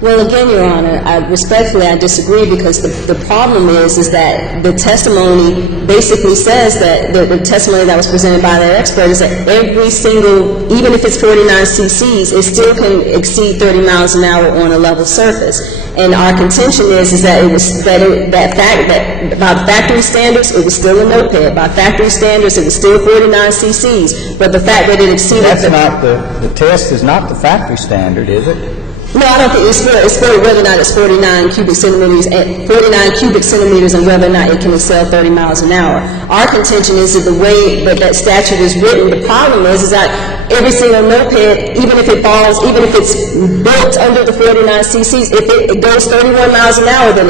Well, again, Your Honor, respectfully, I disagree, because the problem is that the testimony basically says that the testimony that was presented by their expert is that every single, even if it's 49 cc's, it still can exceed 30 miles an hour on a level surface. And our contention is that it was that by factory standards, it was still a moped. By factory standards, it was still 49 cc's. But the fact that it exceeded the test is not the factory standard, is it? No, I don't think it's still whether or not it's 49 cubic centimeters and whether or not it can excel 30 miles an hour. Our contention is that the way that statute is written, the problem is that every single moped, even if it falls, even if it's built under the 49 cc's, if it goes 31 miles an hour, then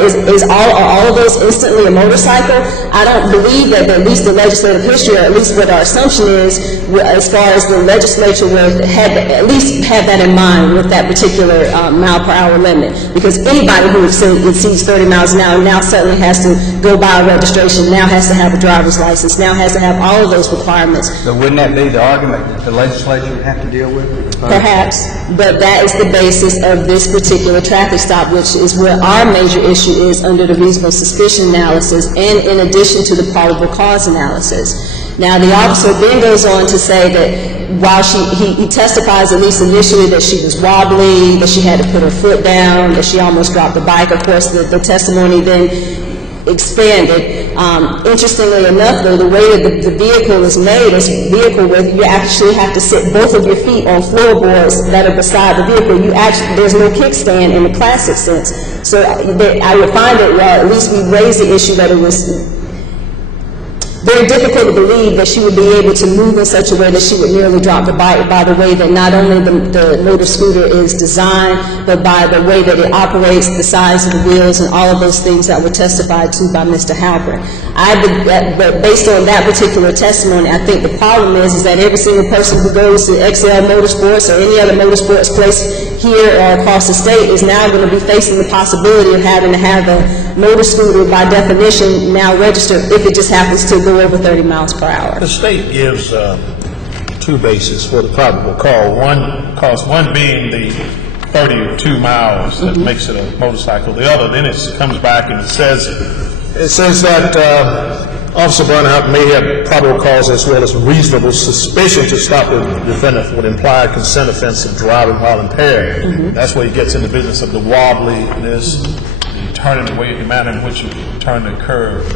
are all of those instantly a motorcycle? I don't believe that at least the legislative history, or at least what our assumption is, as far as the legislature would at least have that in mind with that particular mile per hour limit, because anybody who exceeds 30 miles an hour now suddenly has to go buy a registration, now has to have a driver's license, now has to have all of those requirements. So wouldn't that be the argument that the legislature would have to deal with? Perhaps, but that is the basis of this particular traffic stop, which is where our major issue is under the reasonable suspicion analysis, and in addition to the probable cause analysis. Now, the officer then goes on to say that while he testifies, at least initially, that she was wobbly, that she had to put her foot down, that she almost dropped the bike. Of course, the testimony then expanded. Interestingly enough, though, the way that the vehicle is made is a vehicle where you actually have to sit both of your feet on floorboards that are beside the vehicle. There's no kickstand in the classic sense. So I would find it, well, at least we raised the issue that it was very difficult to believe that she would be able to move in such a way that she would nearly drop the bike, by the way that not only the motor scooter is designed, but by the way that it operates, the size of the wheels, and all of those things that were testified to by Mr. Halpern. But based on that particular testimony, I think the problem is that every single person who goes to XL Motorsports or any other motorsports place here or across the state is now going to be facing the possibility of having to have a motor scooter, by definition, now registered if it just happens to go over 30 miles per hour. The state gives two bases for the probable cause. One being the 32 miles that makes it a motorcycle. The other, then it comes back and it says that Officer Bernhardt may have probable cause as well as reasonable suspicion to stop the defendant for an implied consent offense of driving while impaired. That's where he gets in the business of the wobbliness, turning the manner in which you turn the curve.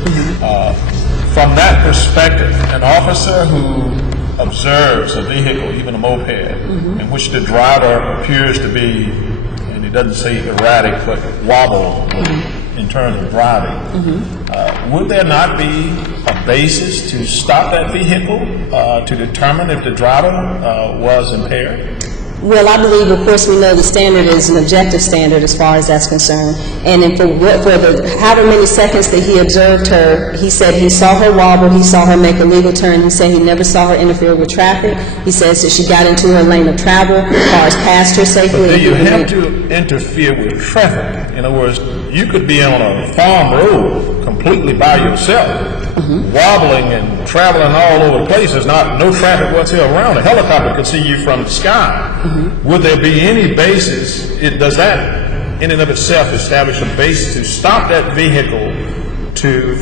From that perspective, an officer who observes a vehicle, even a moped, in which the driver appears to be, and he doesn't say erratic, but wobble in terms of driving, would there not be a basis to stop that vehicle to determine if the driver was impaired? Well, I believe, of course, we know the standard is an objective standard as far as that's concerned. And for however many seconds that he observed her, he said he saw her wobble, he saw her make a legal turn, he said he never saw her interfere with traffic. He says that she got into her lane of travel, cars passed her safely. But do you have to interfere with traffic? In other words, you could be on a farm road completely by yourself, wobbling and traveling all over the place. There's no traffic whatsoever around. A helicopter could see you from the sky. Would there be any basis, does that in and of itself establish a basis to stop that vehicle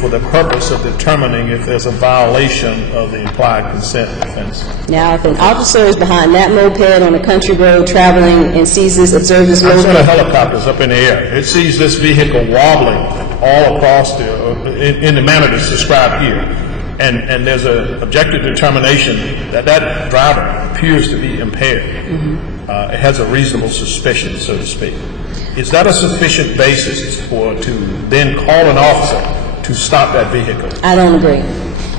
for the purpose of determining if there's a violation of the implied consent offense? Now, if an officer is behind that moped on a country road traveling and observes this moped. I'm sure the helicopter's up in the air. It sees this vehicle wobbling all across in the manner that's described here. And there's an objective determination that that driver appears to be impaired. It has a reasonable suspicion, so to speak. Is that a sufficient basis to then call an officer to stop that vehicle? I don't agree.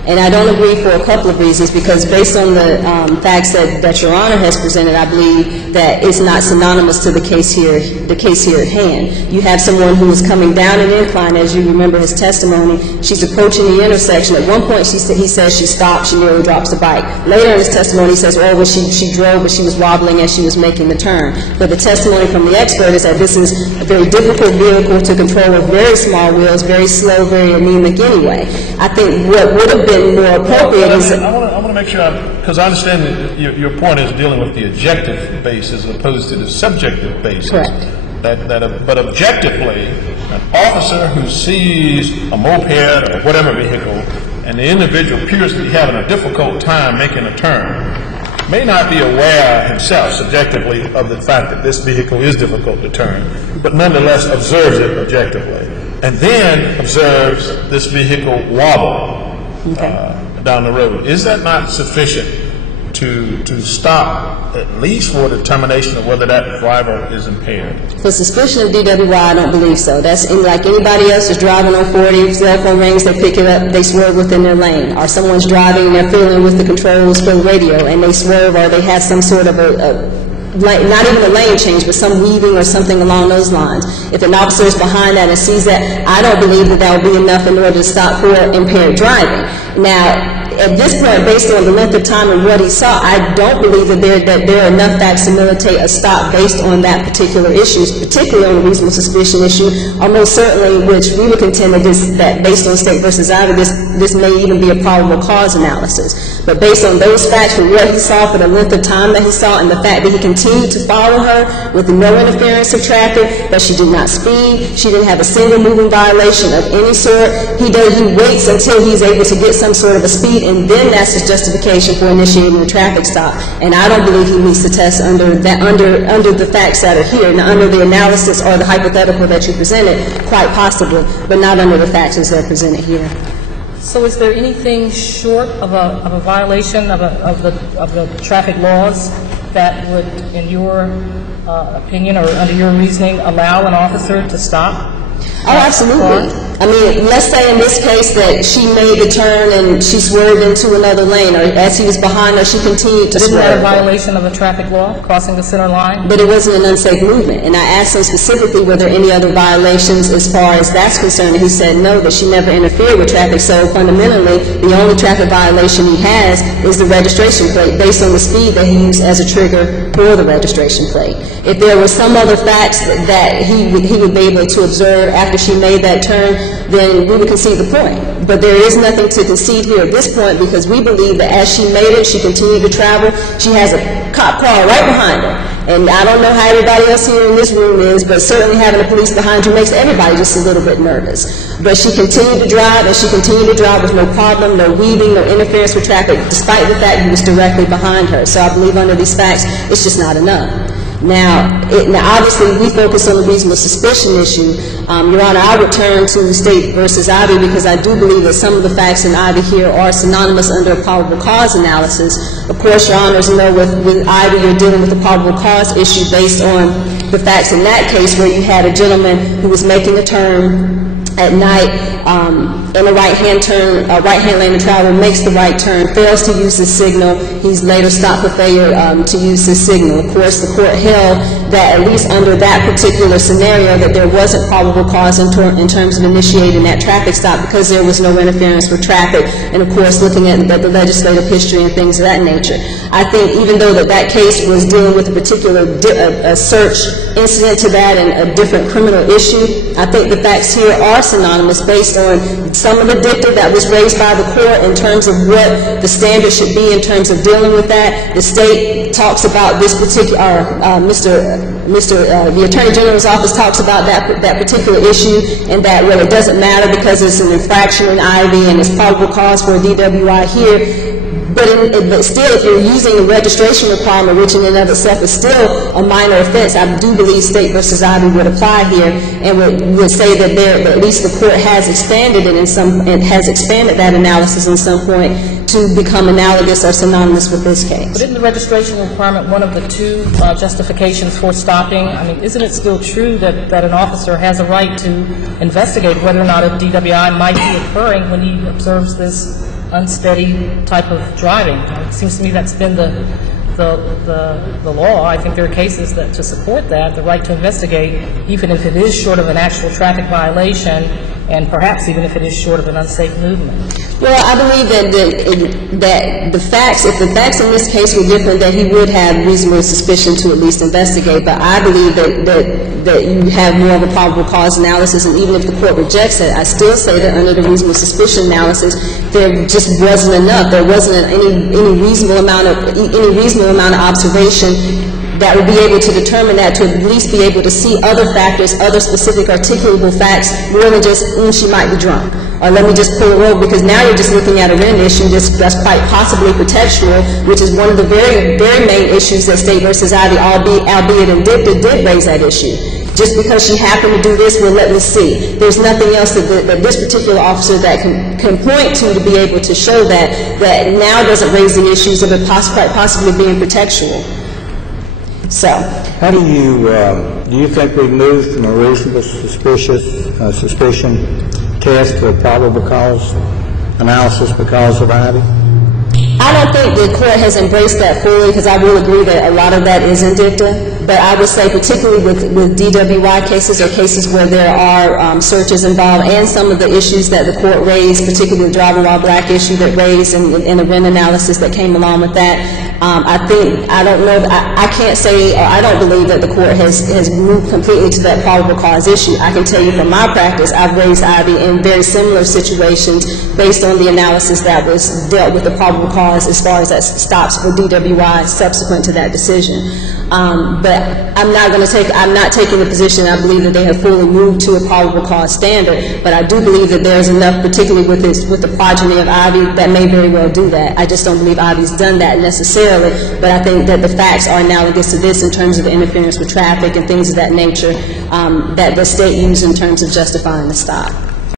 And I don't agree for a couple of reasons, because based on the facts that Your Honor has presented, I believe that it's not synonymous to the case here at hand. You have someone who is coming down an incline, as you remember his testimony. She's approaching the intersection. At one point, he says she stopped. She nearly drops the bike. Later in his testimony, he says, well, she drove, but she was wobbling as she was making the turn. But the testimony from the expert is that this is a very difficult vehicle to control with very small wheels, very slow, very anemic anyway. I think what would have been more appropriate is... I want to make sure, because I understand that your point is dealing with the objective basis as opposed to the subjective basis. Correct. but objectively, an officer who sees a moped or whatever vehicle, and the individual appears to be having a difficult time making a turn, may not be aware himself subjectively of the fact that this vehicle is difficult to turn, but nonetheless observes it objectively, and then observes this vehicle wobble down the road. Is that not sufficient to stop, at least for determination of whether that driver is impaired? For suspicion of DWI, I don't believe so. That's like anybody else is driving on 40, cell phone rings, they pick it up, they swerve within their lane. Or someone's driving and they're fiddling with the controls for the radio and they swerve, or they have some sort of not even a lane change, but some weaving or something along those lines. If an officer is behind that and sees that, I don't believe that that will be enough in order to stop for impaired driving. Now, at this point, based on the length of time and what he saw, I don't believe that there are enough facts to militate a stop based on that particular issue, particularly on the reasonable suspicion issue, almost certainly, which we would contend that based on State versus Ivey, this may even be a probable cause analysis. But based on those facts, for what he saw, for the length of time that he saw, and the fact that he continued to follow her with no interference of traffic, that she did not speed, she didn't have a single moving violation of any sort, he waits until he's able to get some sort of a speed, and then that's his justification for initiating a traffic stop. And I don't believe he meets the test under the facts that are here, now under the analysis or the hypothetical that you presented, quite possibly, but not under the facts as they're presented here. So is there anything short of a violation of the traffic laws that would, in your opinion or under your reasoning, allow an officer to stop? Oh, absolutely. I mean, let's say in this case that she made the turn and she swerved into another lane, or as he was behind her, she continued to swerve. Isn't that a violation of a traffic law, crossing the center line? But it wasn't an unsafe movement. And I asked him specifically were there any other violations as far as that's concerned, and he said no, that she never interfered with traffic. So fundamentally, the only traffic violation he has is the registration plate, based on the speed that he used as a trigger for the registration plate. If there were some other facts that he would be able to observe after she made that turn, then we would concede the point. But there is nothing to concede here at this point, because we believe that as she made it, she continued to travel. She has a cop car right behind her. And I don't know how everybody else here in this room is, but certainly having the police behind you makes everybody just a little bit nervous. But she continued to drive, and she continued to drive with no problem, no weaving, no interference with traffic, despite the fact he was directly behind her. So I believe under these facts, it's just not enough. Now, obviously, we focus on the reasonable suspicion issue. Your Honor, I would turn to State versus Ivey, because I do believe that some of the facts in Ivey here are synonymous under a probable cause analysis. Of course, Your Honors know with Ivey, you're dealing with a probable cause issue based on the facts in that case, where you had a gentleman who was making a turn at night in a right-hand lane of travel, makes the right turn, fails to use his signal. He's later stopped for failure to use his signal. Of course, the court held that at least under that particular scenario that there wasn't probable cause in terms of initiating that traffic stop, because there was no interference with traffic, and of course looking at the legislative history and things of that nature. I think even though that case was dealing with a particular search incident to that and a different criminal issue, I think the facts here are synonymous based on some of the dicta that was raised by the court in terms of what the standard should be in terms of dealing with that. The state talks about this particular, the Attorney General's office talks about that particular issue, and that well, it doesn't matter because it's an infraction in Ivey and it's probable cause for a DWI here. But still, if you're using the registration requirement, which in and of itself is still a minor offense, I do believe State versus Ivey would apply here, and would say that at least the court has expanded it has expanded that analysis in some point to become analogous or synonymous with this case. But isn't the registration requirement one of the two justifications for stopping? I mean, isn't it still true that an officer has a right to investigate whether or not a DWI might be occurring when he observes this unsteady type of driving? It seems to me that's been the law. I think there are cases that to support that, the right to investigate, even if it is short of an actual traffic violation, and perhaps even if it is short of an unsafe movement. Well, I believe that the facts, if the facts in this case were different, that he would have reasonable suspicion to at least investigate. But I believe that you have more of a probable cause analysis, and even if the court rejects it, I still say that under the reasonable suspicion analysis, there just wasn't enough. There wasn't any reasonable amount of observation that would be able to determine that, to at least be able to see other factors, other specific articulable facts, more than just, she might be drunk. Or let me just pull her over, because now you're just looking at a Wren issue that's quite possibly pretextual, which is one of the very, very main issues that State versus Ivey, albeit indicted, did raise that issue. Just because she happened to do this, well, let me see. There's nothing else that this particular officer that can point to be able to show that now doesn't raise the issues of it quite possibly being pretextual. So, How do you think we've moved from a reasonable suspicion test to a probable cause analysis because of Ivey? I don't think the court has embraced that fully, because I will agree that a lot of that is in dicta. But I would say, particularly with DWI cases or cases where there are searches involved, and some of the issues that the court raised, particularly the driving while black issue that raised in the Wren analysis that came along with that, I can't say, or I don't believe that the court has moved completely to that probable cause issue. I can tell you from my practice, I've raised Ivey in very similar situations based on the analysis that was dealt with the probable cause as far as that stops for DWI subsequent to that decision. But I'm not taking the position I believe that they have fully moved to a probable cause standard, but I do believe that there's enough, particularly with the progeny of Ivey, that may very well do that. I just don't believe Ivey's done that necessarily, but I think that the facts are analogous to this in terms of the interference with traffic and things of that nature that the state used in terms of justifying the stop.